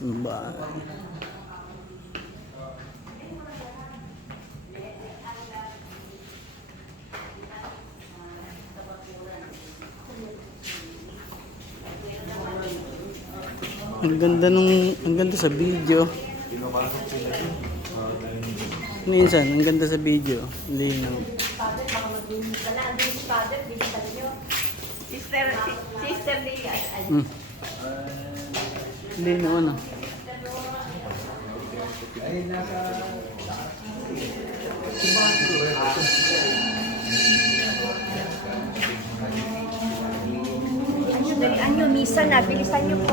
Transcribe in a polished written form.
simbahan. Ang ganda sa video. Minsan, ang ganda sa video. Linaw. Father, baka maglinis ka na. Andun si Father, bilisan nyo. Sister Lia. Linaw ano. Dalian nyo, misa na. Bilisan nyo po.